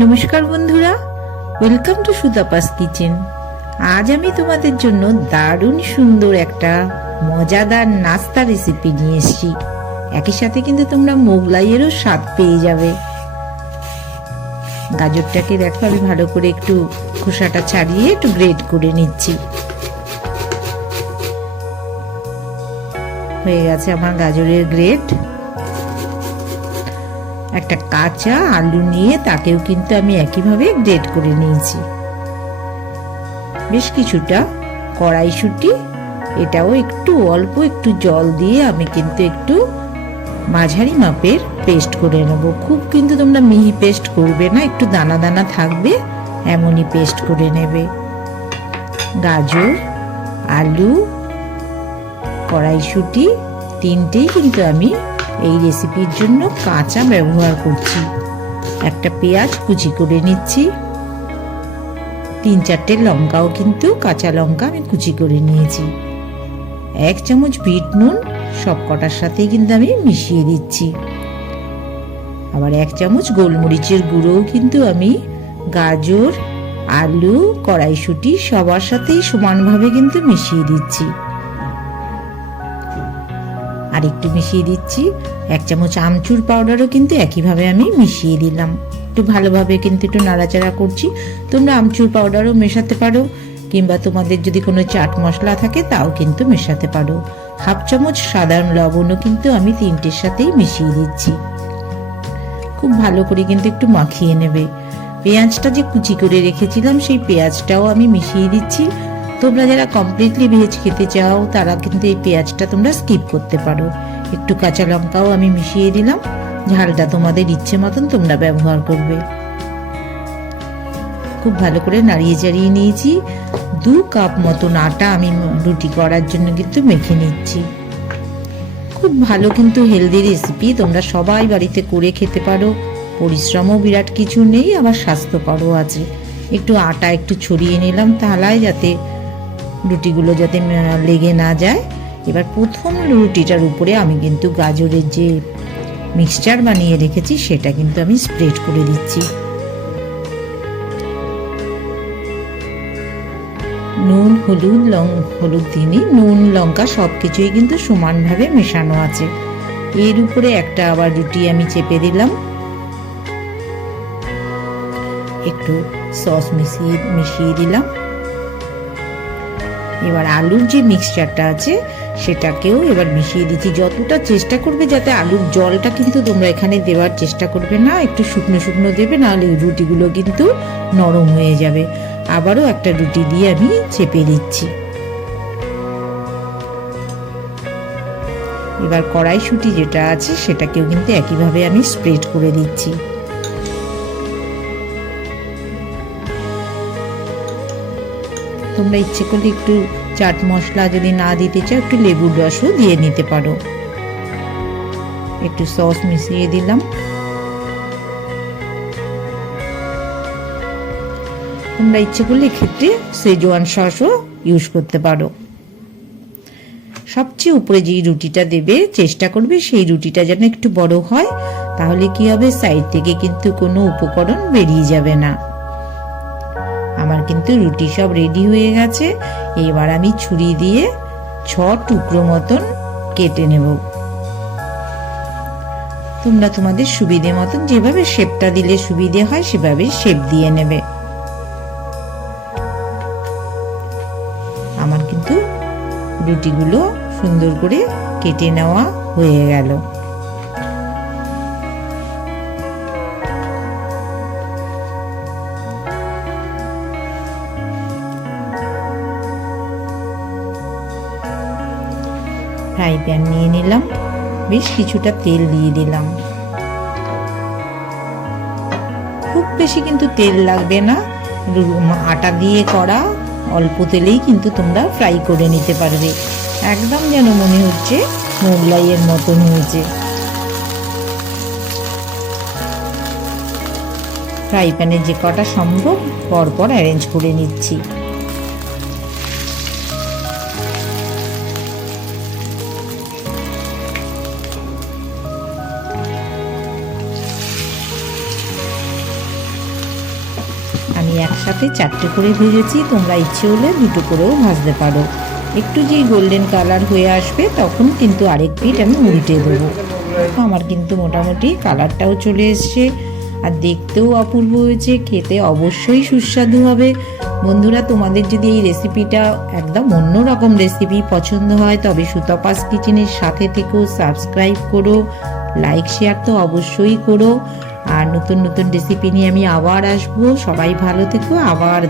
নমস্কার বন্ধুরা, welcome to সুতাপাস kitchen. আজ আমি তোমাদের জন্য দারুণ সুন্দর একটা মজাদার নাস্তা রেসিপি নিয়ে এসেছি। একই সাথে কিন্তু তোমরা মোগলাইয়েরও স্বাদ পেয়ে যাবে। গাজরটাকে দেখো, আমি ভালো করে একটু খোসাটা ছাড়িয়ে একটু গ্রেট করে নিচ্ছি। হয়ে গেছে আমার গাজরের গ্রেট। একটা কাঁচা আলু নিয়ে তাকেও কিন্তু আমি একইভাবে গ্রেট করে নিয়েছি। বেশ কিছুটা কড়াইশুঁটি, এটাও একটু অল্প একটু জল দিয়ে আমি কিন্তু একটু মাঝারি মাপের পেস্ট করে নেব। খুব কিন্তু তোমরা মিহি পেস্ট করবে না, একটু দানা দানা থাকবে এমনই পেস্ট করে নেবে। গাজর, আলু, কড়াইশুঁটি তিনটেই কিন্তু আমি এই রেসিপির জন্য কাঁচা ব্যবহার করছি। একটা পেঁয়াজ কুচি করে নিচ্ছি। 3-4টে লঙ্কাও কিন্তু কাঁচা লঙ্কা আমি কুচি করে নিয়েছি। 1 চামচ বিট নুন সব কটার সাথেই কিন্তু আমি মিশিয়ে দিচ্ছি। আবার 1 চামচ গোলমরিচের গুঁড়োও কিন্তু আমি গাজর, আলু, কড়াইশুঁটি সবার সাথেই সমানভাবে কিন্তু মিশিয়ে দিচ্ছি। আর একটু মিশিয়ে দিচ্ছি 1 চামচ আমচুর পাউডারও কিন্তু একইভাবে আমি মিশিয়ে দিলাম। একটু ভালোভাবে কিন্তু একটু নাড়াচাড়া করছি। তোমরা আমচুর পাউডারও মেশাতে পারো, কিংবা তোমাদের যদি কোনো চাট মশলা থাকে তাও কিন্তু মেশাতে পারো। 1/2 চামচ সাধারণ লবণও কিন্তু আমি 3টের সাথেই মিশিয়ে দিচ্ছি। খুব ভালো করে কিন্তু একটু মাখিয়ে নেবে। পেঁয়াজটা যে কুচি করে রেখেছিলাম সেই পেঁয়াজটাও আমি মিশিয়ে দিচ্ছি। তোমরা যারা কমপ্লিটলি ভেজ খেতে চাও তারা কিন্তু এই পেঁয়াজটা তোমরা স্কিপ করতে পারো। একটু কাঁচা লঙ্কাও আমি মিশিয়ে দিলাম। ঝালটা তোমাদের ইচ্ছে মতন তোমরা ব্যবহার করবে। খুব ভালো করে নাড়িয়ে চাড়িয়ে নিয়েছি। 2 কাপ মতন আটা আমি রুটি করার জন্য কিন্তু মেখে নিচ্ছি। খুব ভালো কিন্তু হেলদি রেসিপি, তোমরা সবাই বাড়িতে করে খেতে পারো। পরিশ্রমও বিরাট কিছু নেই, আবার স্বাস্থ্যকরও আছে। একটু আটা একটু ছড়িয়ে নিলাম থালায়, যাতে রুটিগুলো যাতে লেগে না যায়। এবার প্রথম রুটিটার উপরে আমি কিন্তু গাজরের যে মিক্সচার বানিয়ে রেখেছি সেটা কিন্তু আমি স্প্রেড করে দিচ্ছি। নুন, হলুদ দিইনি, নুন লঙ্কা সবকিছুই কিন্তু সমানভাবে মেশানো আছে। এর উপরে একটা আবার রুটি আমি চেপে দিলাম। একটু সস মিশিয়ে দিলাম। এবার আলুর যে মিক্সচারটা আছে সেটাকেও এবার মিশিয়ে দিচ্ছি। যতটা চেষ্টা করবে যাতে আলুর জলটা কিন্তু তোমরা এখানে দেওয়ার চেষ্টা করবে না, একটু শুকনো শুকনো দেবে, নাহলে রুটিগুলো কিন্তু নরম হয়ে যাবে। আবারও একটা রুটি দিয়ে আমি চেপে দিচ্ছি। এবার কড়াইশুঁটি যেটা আছে সেটাকেও কিন্তু একইভাবে আমি স্প্রেড করে দিচ্ছি। তোমরা ইচ্ছে করলে একটু চাট মশলা যদি না দিতে চাও একটু লেবুর রসও দিয়ে নিতে পারো। একটু সস মিশিয়ে দিলাম। তোমরা ইচ্ছে করলে এক্ষেত্রে সেজওয়ান সসও ইউজ করতে পারো। সবচেয়ে উপরে যে রুটিটা দেবে চেষ্টা করবে সেই রুটিটা যেন একটু বড় হয়, তাহলে কি হবে, সাইড থেকে কিন্তু কোনো উপকরণ বেরিয়ে যাবে না। আমার কিন্তু রুটি সব রেডি হয়ে গেছে। এবার আমি ছুরি দিয়ে 6 টুকরো মতন কেটে নেব। তোমরা তোমাদের সুবিধে মতন যেভাবে শেপটা দিলে সুবিধে হয় সেভাবে শেপ দিয়ে নেবে। আমার কিন্তু রুটিগুলো সুন্দর করে কেটে নেওয়া হয়ে গেল। ফ্রাই প্যান নিয়ে নিলাম, বেশ কিছুটা তেল দিয়ে দিলাম। খুব বেশি কিন্তু তেল লাগবে না, আটা দিয়ে করা অল্প তেলেই কিন্তু তোমরা ফ্রাই করে নিতে পারবে। একদম যেন মনে হচ্ছে মোগলাইয়ের মতন হয়েছে। ফ্রাই প্যানে যে কটা সম্ভব পরপর অ্যারেঞ্জ করে নিচ্ছি। আমি একসাথে 4টে করে ভেজেছি, তোমরা ইচ্ছে হলে 2টো করেও ভাজতে পারো। একটু যেই গোল্ডেন কালার হয়ে আসবে তখন কিন্তু আরেক পিঠ আমি উল্টে দেবো। আমার কিন্তু মোটামুটি কালারটাও চলে এসছে, আর দেখতেও অপূর্ব হয়েছে, খেতে অবশ্যই সুস্বাদু হবে। বন্ধুরা, তোমাদের যদি এই রেসিপিটা একদম অন্যরকম রেসিপি পছন্দ হয় তবে সুতপাস কিচেনের সাথে থেকেও সাবস্ক্রাইব করো, লাইক শেয়ার তো অবশ্যই করো। আর নতুন নতুন রেসিপি নিয়ে আমি আবার আসবো। সবাই ভালো থেকো, আবার